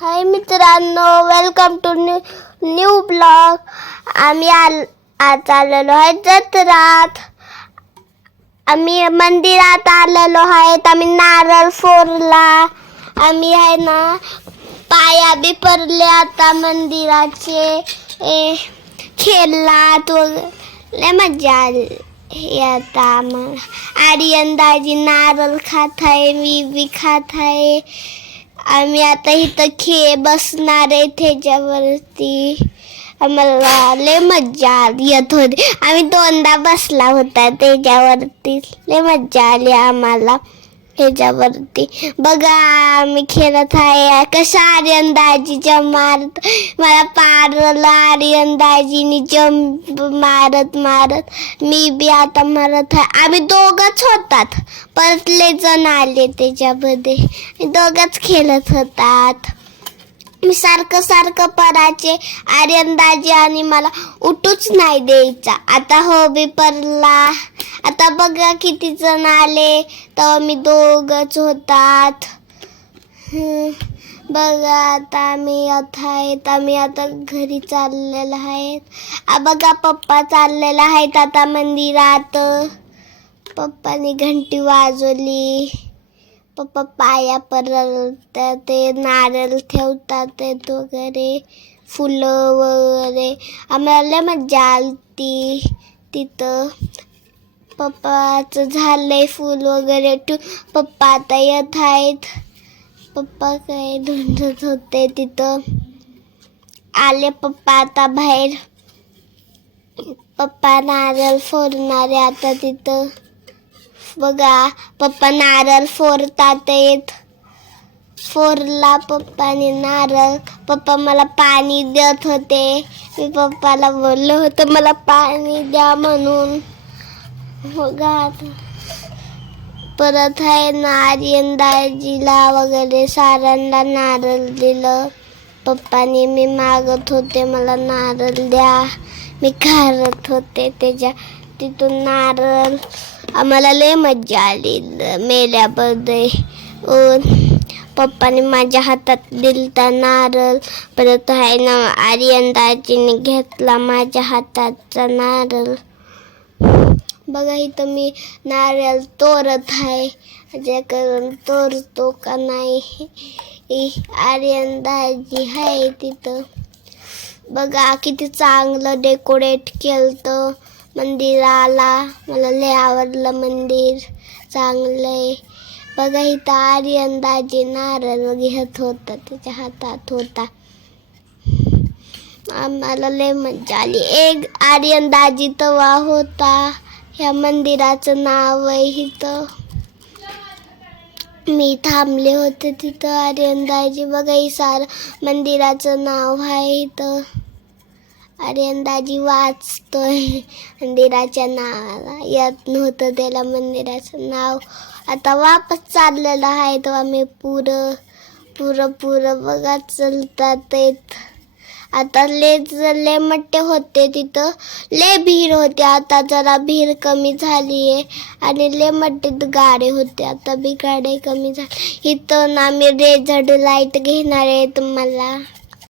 हाय मित्रांनो welcome to new new blog आम्ही आल आज आलेलो आहे जत्रात. आम्ही मंदिरात आलेलो आहेत आम्ही नारळ फोरला आम्ही आहे ना पाया बी पडले आता मंदिराचे. ए, खेळलात वगैरे लय मजा आली आता मग आर्यन दाजी नारळ खात आहे मी बी खात आहे. आम्ही आता इथं खेळ बसणार आहे त्याच्यावरती. आम्हाला लय मज्जा आली येत होती आम्ही दोनदा बसला होता त्याच्यावरती. लय मज्जा आली आम्हाला. ह्याच्यावरती. बघा आम्ही खेळत आहे. कशा आर्यंदाजीच्या मारत मला पारला आर्यंदाजीनी जंप मारत मारत. मी बी आता मारत आहे. आम्ही दोघंच होतात. परतले जण आले त्याच्यामध्ये. दोघंच खेळत होतात. मी सारखं सारखं पराचे आर्यंदाजी आणि मला उठूच नाही द्यायचा. आता हो बी परला आता बघा किती जण आले. तेव्हा मी दोघच होतात. बघा आता आम्ही आता आहेत. आम्ही आता घरी चाललेलं आहेत. बघा पप्पा चाललेला आहेत आता मंदिरात. पप्पानी घंटी वाजवली. पप्पा पाया परत ते नारळ ठेवतात वगैरे फुलं वगैरे. आम्हाला मजा मज्जा आलती तिथं. पप्पाचं झालंय फुल वगैरे टू पप्पा आता येत आहेत. पप्पा काय धुंडत होते तिथं. आले पप्पा आता बाहेर. पप्पा नारळ फोडणारे आता तिथं. बघा पप्पा नारळ फोडतात येत. फोरला पप्पाने नारळ. पप्पा मला पाणी देत होते. मी पप्पाला बोललो होतं मला पाणी द्या म्हणून. बघा आता. परत आहे नारियन दाजीला वगैरे सारांना नारळ दिलं. पप्पाने मी मागत होते मला नारळ द्या. मी खारत होते त्याच्या तिथून नारळ. आम्हाला लय मजा आली मेल्यामध्ये पप्पाने माझ्या हातात दिलता नारळ. परत आहे ना आर्यंदाजीने घेतला माझ्या हाताचा नारळ. बघा इथं मी नारळ तोरत आहे. जे करून तोरतो का नाही आर्यन दाजी आहे तिथं. बघा किती चांगलं डेकोरेट केलं मंदिराला. मला लय आवडलं मंदिर. चांगलं आहे. बघा इथं आर्यन दाजी नारळ घेत होता त्याच्या हातात होता. आम्हाला लय मजा आली. एक आर्यन दाजी तवा होता. ह्या मंदिराचं नाव आहे इथं. मी थांबले होते तिथं. आर्यंदाजी बघा ही सारं मंदिराचं नाव आहे इथं. आर्यंदाजी वाचतोय. मंदिराच्या नावाला येत नव्हतं त्याला मंदिराचं नाव. आता वापस चाललेलं आहे तेव्हा मी पुरं पुरं पुरं बघा चलतात. येत आता ले लय मट्टे होते तिथं. ले भीर होते आता जरा भीर कमी झाली आहे आणि लय मट्टे गाडे होते आता बी गाडे कमी झाले. इथं ना आम्ही रेझड लाइट घेणार आहे तुम्हाला.